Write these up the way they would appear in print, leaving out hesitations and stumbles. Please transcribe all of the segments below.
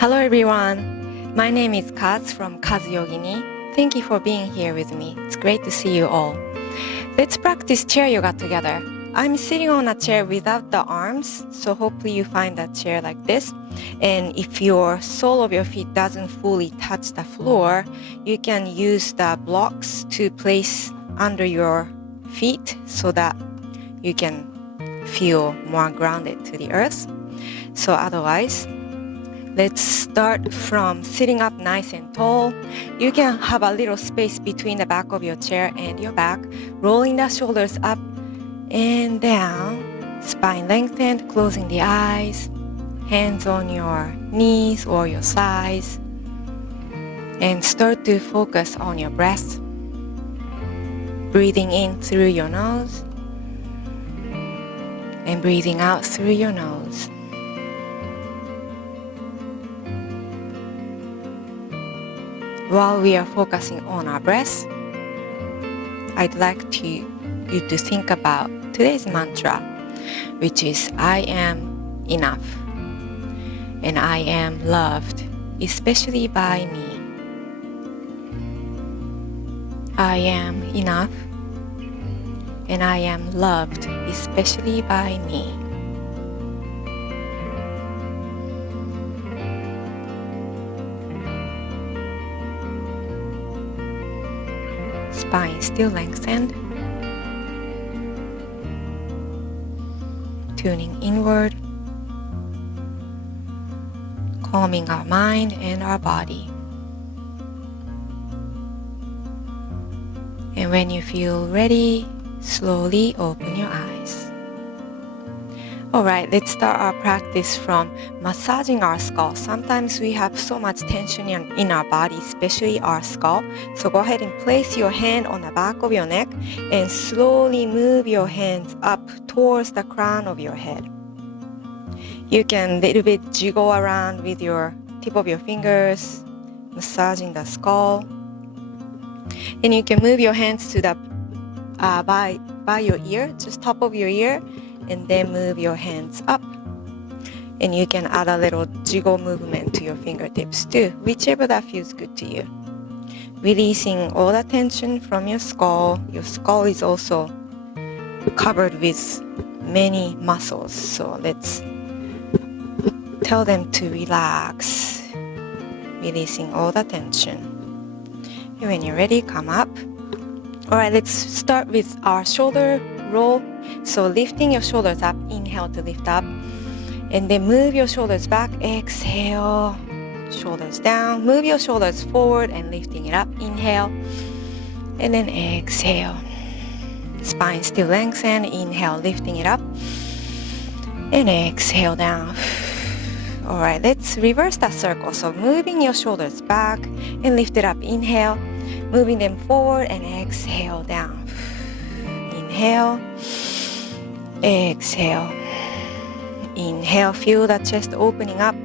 Hello everyone, my name is Kaz from Kaz Yogini. Thank you for being here with me. It's great to see you all. Let's practice chair yoga together. I'm sitting on a chair without the arms, so hopefully you find a chair like this. And if your sole of your feet doesn't fully touch the floor, you can use the blocks to place under your feet so that you can feel more grounded to the earth. So otherwise, let's start from sitting up nice and tall. You can have a little space between the back of your chair and your back, rolling the shoulders up and down, spine lengthened, closing the eyes, hands on your knees or your sides, and start to focus on your breath. Breathing in through your nose and breathing out through your nose. While we are focusing on our breath, I'd like you to think about today's mantra, which is I am enough and I am loved, especially by me. I am enough and I am loved, especially by me. Spine still lengthened, tuning inward, calming our mind and our body. And when you feel ready, slowly open your eyes. Alright, let's start our practice from massaging our skull. Sometimes we have so much tension in our body, especially our skull. So go ahead and place your hand on the back of your neck and slowly move your hands up towards the crown of your head. You can a little bit jiggle around with your tip of your fingers, massaging the skull. And you can move your hands to the by your ear, just top of your ear, and then move your hands up. And you can add a little jiggle movement to your fingertips too, whichever that feels good to you. Releasing all the tension from your skull. Your skull is also covered with many muscles, so let's tell them to relax, releasing all the tension. And when you're ready, come up. Alright, let's start with our shoulder roll. So lifting your shoulders up, inhale to lift up. And then move your shoulders back, exhale, shoulders down. Move your shoulders forward and lifting it up, inhale. And then exhale. Spine still lengthened, inhale, lifting it up. And exhale down. Alright, let's reverse that circle. So moving your shoulders back and lift it up, inhale. Moving them forward and exhale down. Inhale, exhale. Inhale, feel the chest opening up.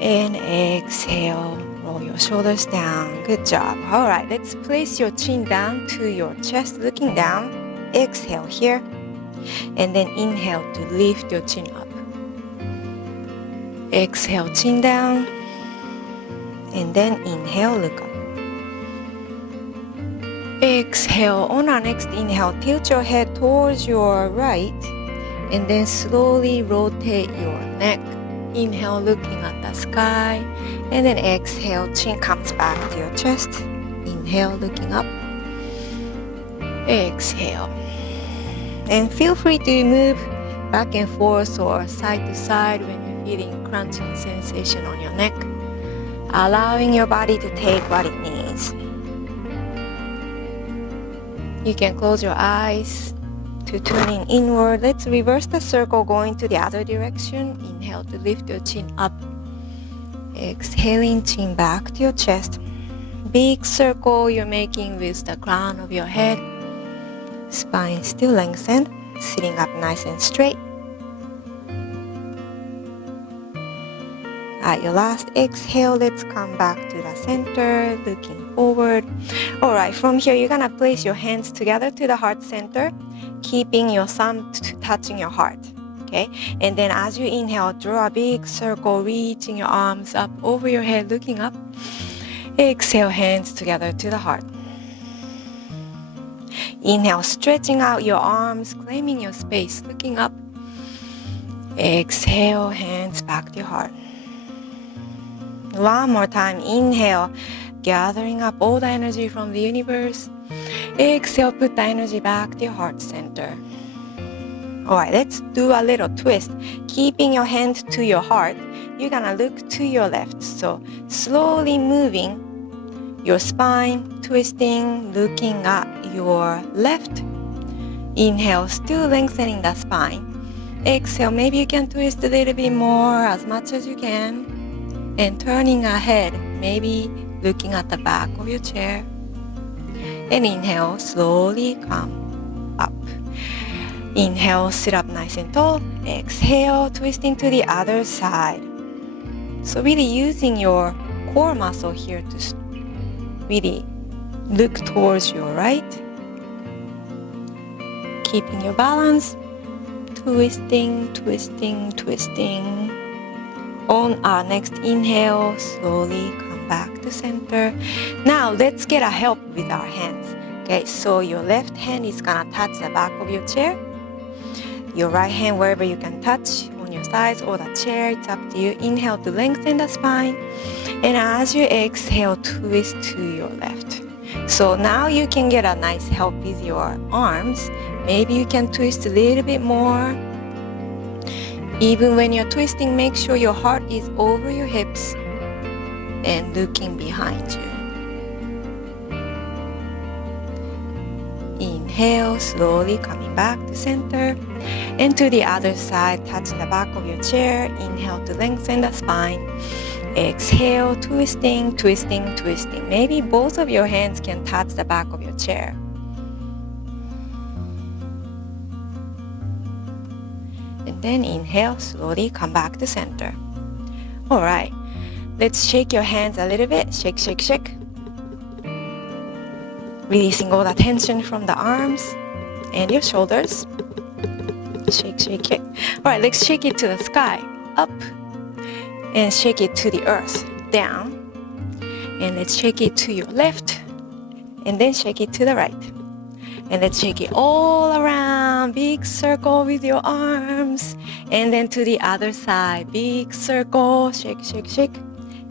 And exhale, roll your shoulders down. Good job. All right, let's place your chin down to your chest, looking down. Exhale here. And then inhale to lift your chin up. Exhale, chin down. And then inhale, look up. Exhale. On our next inhale, tilt your head towards your right and then slowly rotate your neck. Inhale, looking at the sky, and then exhale, chin comes back to your chest. Inhale, looking up. Exhale. And feel free to move back and forth or side to side when you're feeling crunching sensation on your neck, allowing your body to take what it needs. You can close your eyes to tuning inward. Let's reverse the circle going to the other direction. Inhale to lift your chin up. Exhaling, chin back to your chest. Big circle you're making with the crown of your head. Spine still lengthened, sitting up nice and straight. At your last exhale, let's come back to the center, looking forward. Alright, from here, you're gonna place your hands together to the heart center, keeping your thumb touching your heart. okay? And then as you inhale, draw a big circle, reaching your arms up over your head, looking up. Exhale, hands together to the heart. Inhale, stretching out your arms, claiming your space, looking up. Exhale, hands back to your heart. One more time, inhale, gathering up all the energy from the universe. Exhale, put the energy back to your heart center. Alright, let's do a little twist. Keeping your hand to your heart, you're gonna look to your left. So slowly moving your spine, twisting, looking at your left. Inhale, still lengthening the spine. Exhale, maybe you can twist a little bit more, as much as you can. And turning ahead, maybe looking at the back of your chair. And inhale, slowly come up. Inhale, sit up nice and tall. Exhale, twisting to the other side. So really using your core muscle here to really look towards your right. Keeping your balance. Twisting, twisting, twisting. On our next inhale, slowly come back to center. Now let's get a help with our hands. Okay, so your left hand is gonna touch the back of your chair. Your right hand wherever you can touch, on your sides or the chair, it's up to you. Inhale to lengthen the spine. And as you exhale, twist to your left. So now you can get a nice help with your arms. Maybe you can twist a little bit more. Even when you're twisting, make sure your heart is over your hips and looking behind you. Inhale, slowly coming back to center. And to the other side, touch the back of your chair. Inhale to lengthen the spine. Exhale, twisting, twisting, twisting. Maybe both of your hands can touch the back of your chair. And then inhale, slowly come back to center. All right, let's shake your hands a little bit. Shake, shake, shake. Releasing all the tension from the arms and your shoulders. Shake, shake, shake. All right, let's shake it to the sky, up. And shake it to the earth, down. And let's shake it to your left. And then shake it to the right. And let's shake it all around, big circle with your arms. And then to the other side, big circle, shake, shake, shake.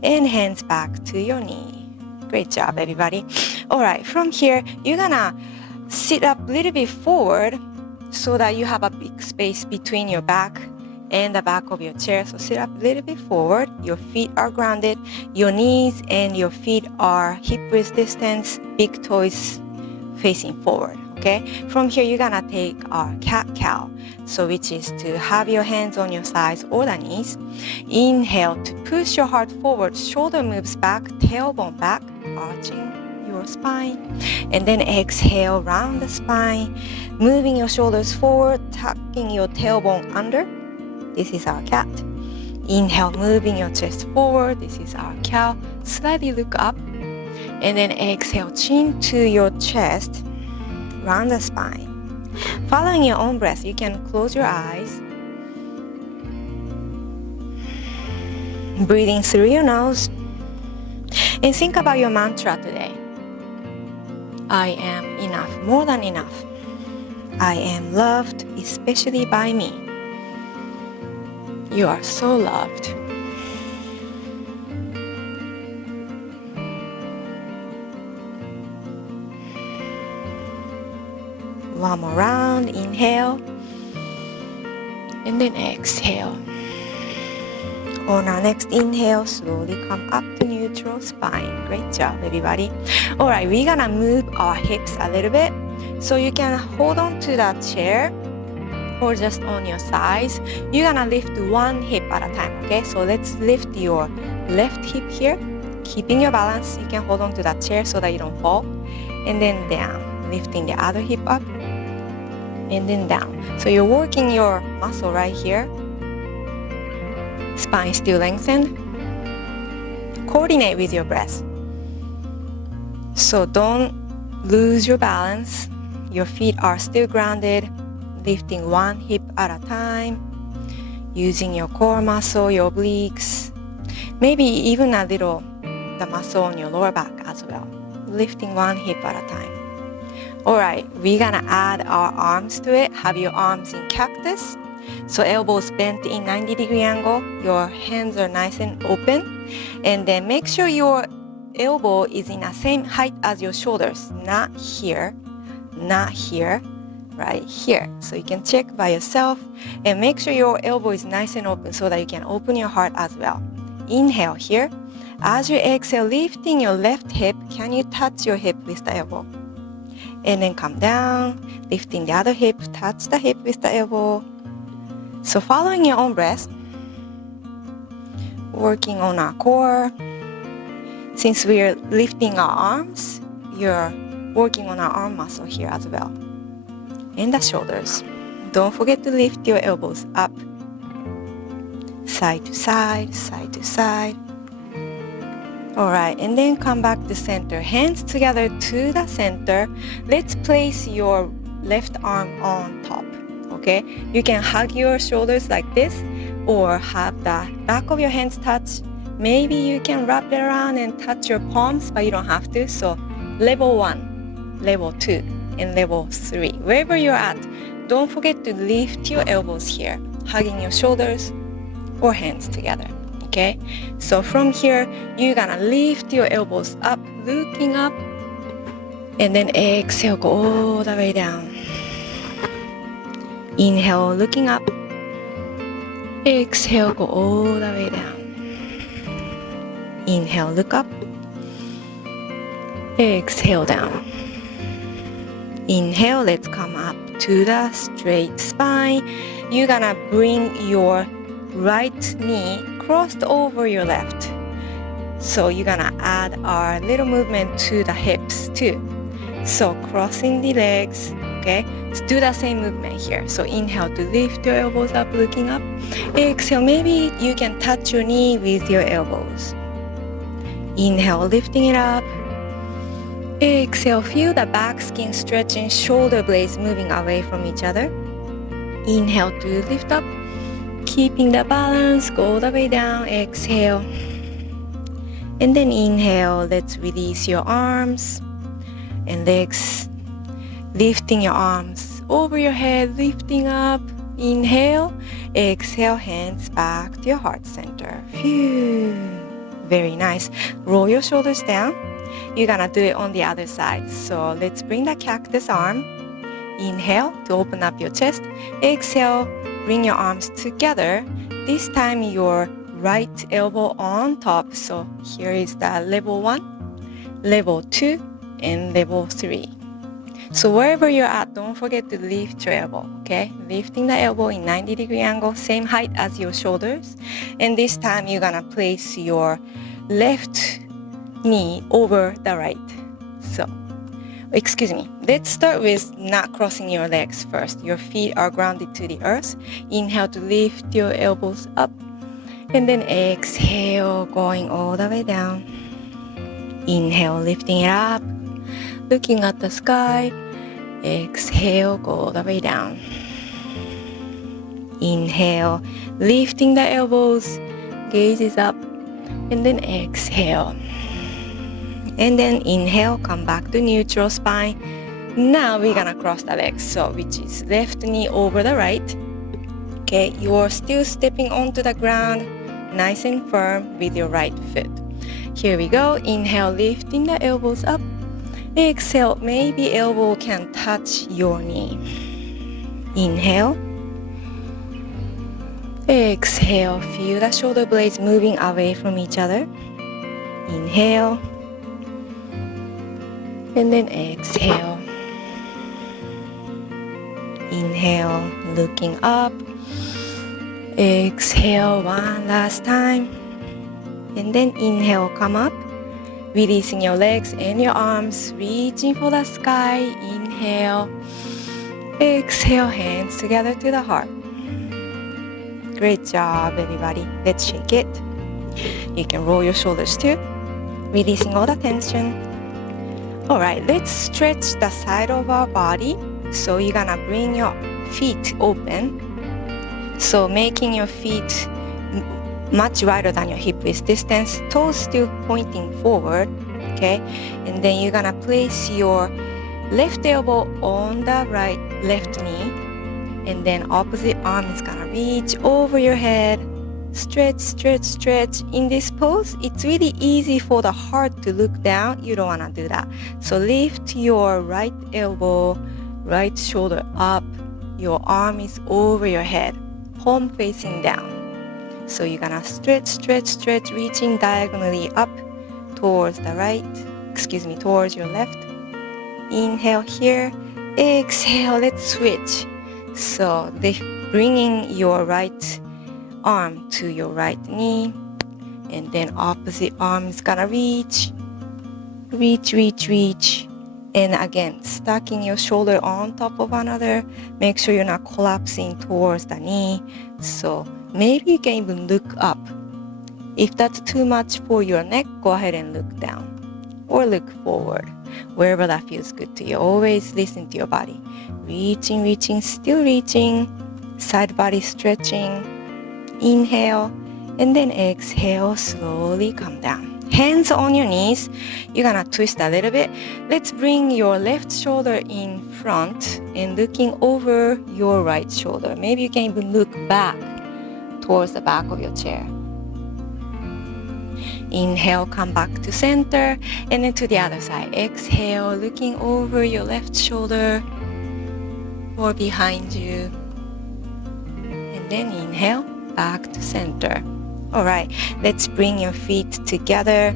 And hands back to your knee. Great job, everybody. All right, from here, you're gonna sit up a little bit forward so that you have a big space between your back and the back of your chair. So sit up a little bit forward. Your feet are grounded. Your knees and your feet are hip width distance, big toes facing forward. Okay, from here you're gonna take our cat-cow, so which is to have your hands on your sides or the knees. Inhale to push your heart forward, shoulder moves back, tailbone back, arching your spine. And then exhale, round the spine, moving your shoulders forward, tucking your tailbone under. This is our cat. Inhale, moving your chest forward. This is our cow. Slightly look up. And then exhale, chin to your chest. Round the spine. Following your own breath, you can close your eyes. Breathing through your nose. And think about your mantra today. I am enough, more than enough. I am loved, especially by me. You are so loved. One more round, inhale, and then exhale. On our next inhale, slowly come up to neutral spine. Great job, everybody. All right, we're gonna move our hips a little bit. So you can hold on to that chair or just on your sides. You're gonna lift one hip at a time, okay? So let's lift your left hip here. Keeping your balance, you can hold on to that chair so that you don't fall. And then down, lifting the other hip up. And then down. So you're working your muscle right here. Spine still lengthened. Coordinate with your breath. So don't lose your balance. Your feet are still grounded. Lifting one hip at a time. using your core muscle, your obliques, maybe even a little the muscle on your lower back as well. Lifting one hip at a time. Alright, we're gonna add our arms to it. Have your arms in cactus. So elbows bent in 90-degree angle. Your hands are nice and open. And then make sure your elbow is in the same height as your shoulders. Not here, right here. So you can check by yourself. And make sure your elbow is nice and open so that you can open your heart as well. Inhale here. As you exhale, lifting your left hip, can you touch your hip with the elbow? And then come down, lifting the other hip, touch the hip with the elbow. So following your own breath, working on our core. Since we're lifting our arms, you're working on our arm muscle here as well. And the shoulders. Don't forget to lift your elbows up. Side to side, side to side. Alright, and then come back to center. Hands together to the center. Let's place your left arm on top. Okay? You can hug your shoulders like this or have the back of your hands touch. Maybe you can wrap it around and touch your palms, but you don't have to. So level 1, level 2, and level 3. Wherever you're at, don't forget to lift your elbows here, hugging your shoulders or hands together. Okay, so from here, you're gonna lift your elbows up, looking up, and then exhale, go all the way down. Inhale, looking up. Exhale, go all the way down. Inhale, look up. Exhale, down. Inhale, let's come up to the straight spine. You're gonna bring your right knee crossed over your left. So you're gonna add our little movement to the hips too. So crossing the legs, okay? Let's do the same movement here. So inhale to lift your elbows up, looking up. Exhale, maybe you can touch your knee with your elbows. Inhale, lifting it up. Exhale, feel the back skin stretching, shoulder blades moving away from each other. Inhale to lift up. Keeping the balance, go all the way down, exhale. And then inhale, let's release your arms and legs. Lifting your arms over your head, lifting up. Inhale, exhale, hands back to your heart center. Phew. Very nice. Roll your shoulders down. You're gonna do it on the other side. So let's bring the cactus arm. Inhale to open up your chest. Exhale, bring your arms together. This time your right elbow on top. So here is the level 1, level 2, and level 3. So wherever you're at, don't forget to lift your elbow, okay? Lifting the elbow in 90-degree angle, same height as your shoulders. And this time you're gonna place your left knee over the right. So, excuse me. Let's start with not crossing your legs first. Your feet are grounded to the earth. Inhale to lift your elbows up. And then exhale, going all the way down. Inhale, lifting it up. Looking at the sky. Exhale, go all the way down. Inhale, lifting the elbows. Gaze is up. And then exhale. And then inhale, come back to neutral spine. Now we're gonna cross the legs, so which is left knee over the right. Okay, you're still stepping onto the ground, nice and firm with your right foot. Here we go. Inhale, lifting the elbows up. Exhale, maybe elbow can touch your knee. Inhale. Exhale, feel the shoulder blades moving away from each other. Inhale. And then exhale. Inhale, looking up. Exhale, one last time. And then inhale, come up. Releasing your legs and your arms, reaching for the sky. Inhale. Exhale, hands together to the heart. Great job, everybody. Let's shake it. You can roll your shoulders too, releasing all the tension. All right, let's stretch the side of our body. So you're gonna bring your feet open. So making your feet much wider than your hip width distance, toes still pointing forward, okay? And then you're gonna place your left elbow on the left knee, and then opposite arm is gonna reach over your head. Stretch, stretch, stretch. In this pose, it's really easy for the heart to look down. You don't wanna do that. So lift your right elbow, right shoulder up. Your arm is over your head, palm facing down. So you're gonna stretch, stretch, stretch, reaching diagonally up towards the towards your left. Inhale here, exhale, let's switch. So bringing your right arm to your right knee, and then opposite arm is gonna reach, reach, reach, reach. And again, stacking your shoulder on top of another. Make sure you're not collapsing towards the knee. So maybe you can even look up. If that's too much for your neck, go ahead and look down or look forward, wherever that feels good to you. Always listen to your body. Reaching, reaching, still reaching. Side body stretching. Inhale, and then exhale, slowly come down. Hands on your knees. You're gonna twist a little bit. Let's bring your left shoulder in front and looking over your right shoulder. Maybe you can even look back towards the back of your chair. Inhale, come back to center, and then to the other side. Exhale, looking over your left shoulder or behind you. And then inhale, back to center. All right, let's bring your feet together.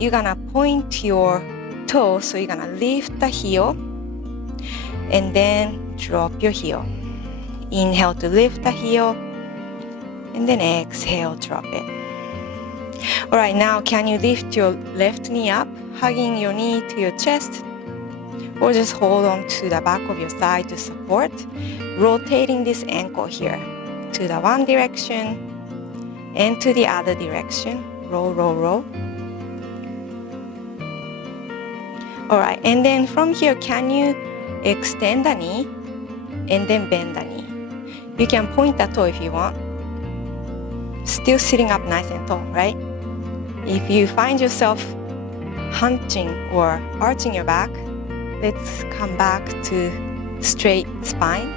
You're gonna point your toe, so you're gonna lift the heel and then drop your heel. Inhale to lift the heel, and then exhale, drop it. All right, now can you lift your left knee up, hugging your knee to your chest, or just hold on to the back of your thigh to support, rotating this ankle here to the one direction and to the other direction. Roll, roll, roll. All right, and then from here, can you extend the knee and then bend the knee? You can point the toe if you want. Still sitting up nice and tall, right? If you find yourself hunching or arching your back, let's come back to straight spine.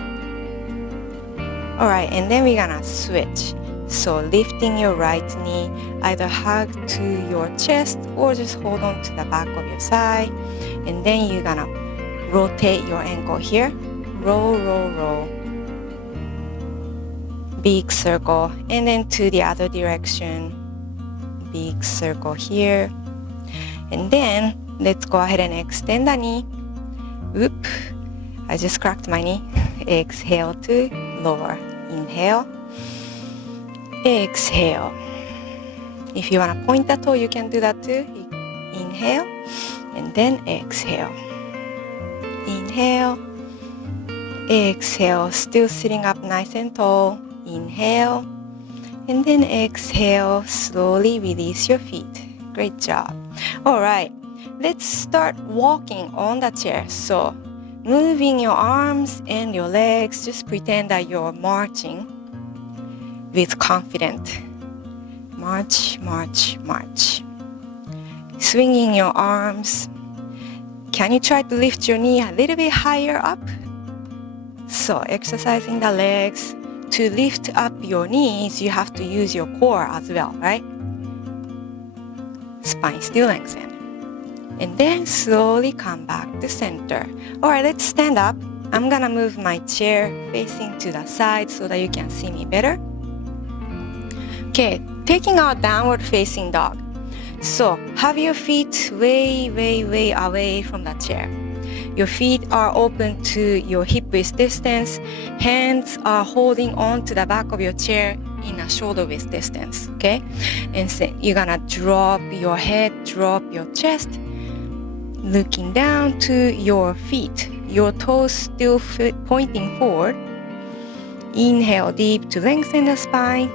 All right, and then we're gonna switch. So lifting your right knee, either hug to your chest or just hold on to the back of your thigh. And then you're gonna rotate your ankle here. Roll, roll, roll. Big circle. And then to the other direction. Big circle here. And then let's go ahead and extend the knee. Whoop. I just cracked my knee. Exhale to lower. Inhale. Exhale. If you want to point the toe, you can do that too. Inhale and then exhale. Inhale. Exhale. Still sitting up nice and tall. Inhale. And then exhale. Slowly release your feet. Great job. All right. Let's start walking on the chair. So moving your arms and your legs. Just pretend that you're marching with confidence. March, march, march. Swinging your arms. Can you try to lift your knee a little bit higher up? So exercising the legs. To lift up your knees, you have to use your core as well, right? Spine still lengthened. And then slowly come back to center. All right, let's stand up. I'm gonna move my chair facing to the side so that you can see me better. Okay, taking our downward facing dog. So have your feet way, way, way away from the chair. Your feet are open to your hip width distance. Hands are holding on to the back of your chair in a shoulder width distance, okay? And so you're gonna drop your head, drop your chest, looking down to your feet. Your toes still pointing forward. Inhale deep to lengthen the spine.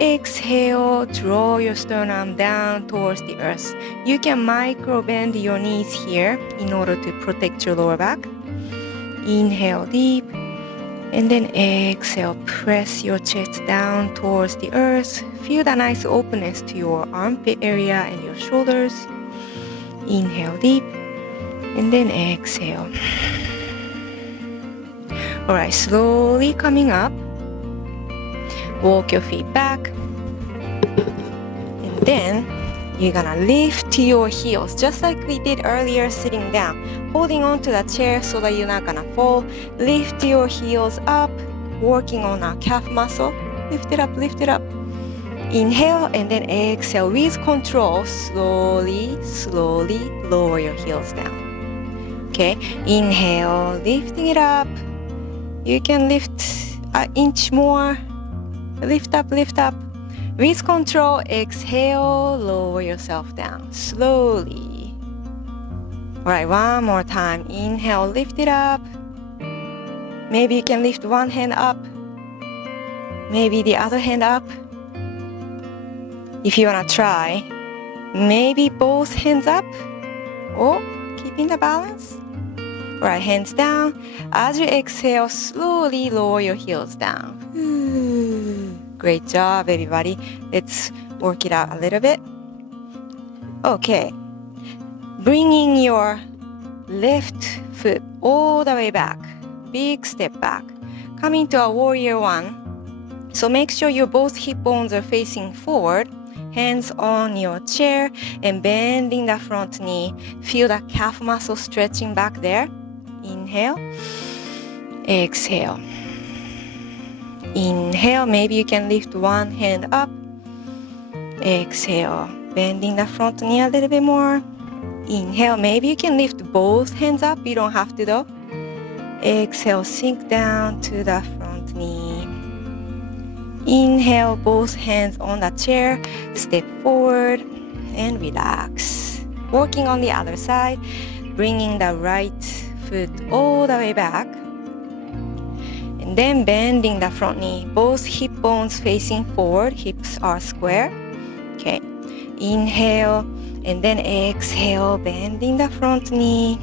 Exhale, draw your sternum down towards the earth. You can micro bend your knees here in order to protect your lower back. Inhale deep. And then exhale, press your chest down towards the earth. Feel the nice openness to your armpit area and your shoulders. Inhale deep, and then exhale. Alright, slowly coming up. Walk your feet back. And then you're gonna lift your heels just like we did earlier sitting down. Holding on to the chair so that you're not gonna fall. Lift your heels up, working on our calf muscle. Lift it up, lift it up. Inhale and then exhale with control. Slowly, slowly lower your heels down. Okay, inhale, lifting it up. You can lift an inch more. Lift up, lift up. With control, exhale, lower yourself down slowly. Alright, one more time. Inhale, lift it up. Maybe you can lift one hand up. Maybe the other hand up. If you wanna try, maybe both hands up. Or keeping the balance. Alright, hands down. As you exhale, slowly lower your heels down. Great job, everybody. Let's work it out a little bit. Okay. Bringing your left foot all the way back. Big step back. Coming to a warrior one. So make sure your both hip bones are facing forward. Hands on your chair and bending the front knee. Feel the calf muscle stretching back there. Inhale. Exhale. Inhale, maybe you can lift one hand up. Exhale, bending the front knee a little bit more. Inhale, maybe you can lift both hands up. You don't have to though. Exhale, sink down to the front knee. Inhale, both hands on the chair. Step forward and relax. Working on the other side, bringing the right foot all the way back. And then bending the front knee, both hip bones facing forward, hips are square. Okay, inhale and then exhale, bending the front knee.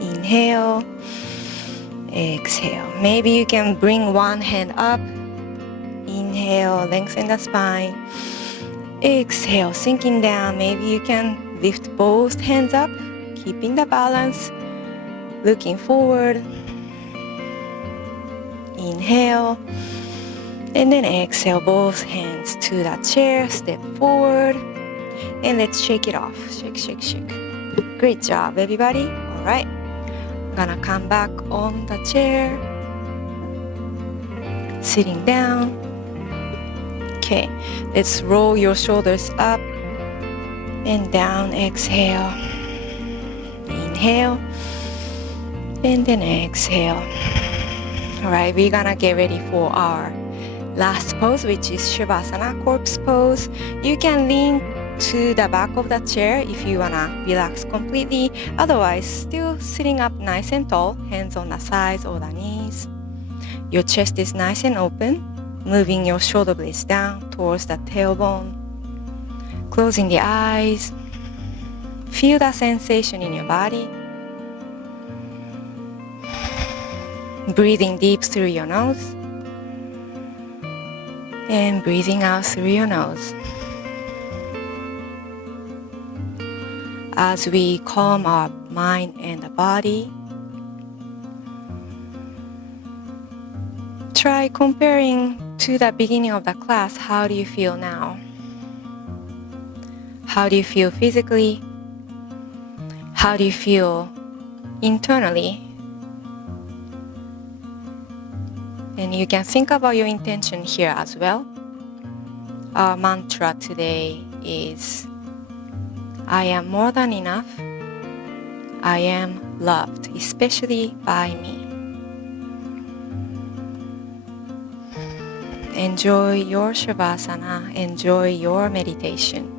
Inhale, exhale. Maybe you can bring one hand up. Inhale, lengthen the spine. Exhale, sinking down. Maybe you can lift both hands up, keeping the balance, looking forward. Inhale, and then exhale, both hands to the chair, step forward, and let's shake it off. Shake, shake, shake. Great job, everybody. All right, I'm gonna come back on the chair, sitting down. Okay, let's roll your shoulders up and down. Exhale, inhale, and then exhale. Alright, we're gonna get ready for our last pose, which is Shavasana, corpse pose. You can lean to the back of the chair if you wanna relax completely. Otherwise, still sitting up nice and tall, hands on the sides or the knees. Your chest is nice and open, moving your shoulder blades down towards the tailbone. Closing the eyes. Feel the sensation in your body. Breathing deep through your nose and breathing out through your nose. As we calm our mind and the body, try comparing to the beginning of the class. How do you feel now? How do you feel physically? How do you feel internally? And you can think about your intention here as well. Our mantra today is, I am more than enough. I am loved, especially by me. Enjoy your Shavasana. Enjoy your meditation.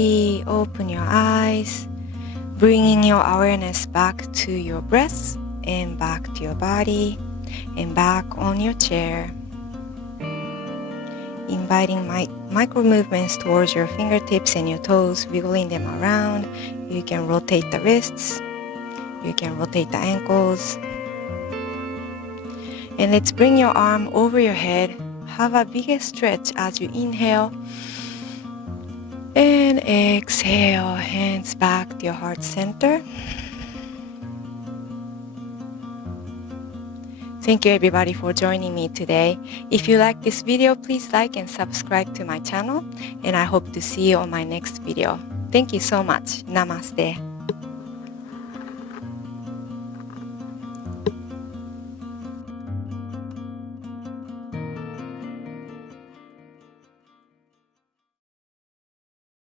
slowly open your eyes, bringing your awareness back to your breath and back to your body and back on your chair. Inviting micro movements towards your fingertips and your toes, wiggling them around. You can rotate the wrists. You can rotate the ankles. And let's bring your arm over your head. Have a big stretch as you inhale. And exhale, hands back to your heart center. Thank you everybody for joining me today. If you like this video, please like and subscribe to my channel. And I hope to see you on my next video. Thank you so much. Namaste.